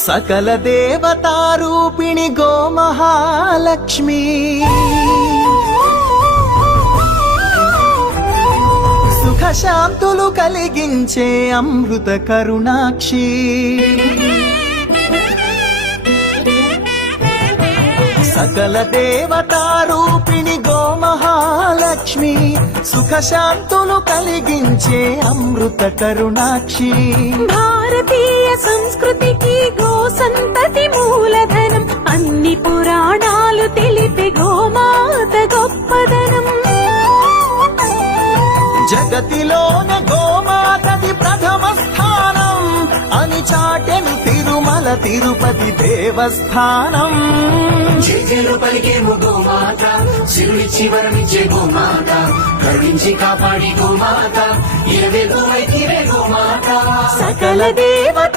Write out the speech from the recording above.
సకల దేవతారూపిణి గోమహాలక్ష్మి సుఖ శాంతులు కలిగించే అమృత కరుణాక్షి సకల దేవతారూపిణి గోమహాలక్ష్మి సుఖ శాంతులు కలిగించే అమృత కరుణాక్షి భారతీయ సంస్కృతికి గో సంతతి మూలధనం అన్ని పురాణాలు తెలిపే గోమాత గొప్పదనం జగతిలోన గోమాతది ప్రథమ స్థానం అని చాటెను తిరుమల తిరుపతి దేవస్థానం జేజేలు పలికేము గోమాత శివుడిచ్చి వరమిచ్చే గోమాత కరుణించి కాపాడి గోమాత ఇరవే గోమాత సకల దేవత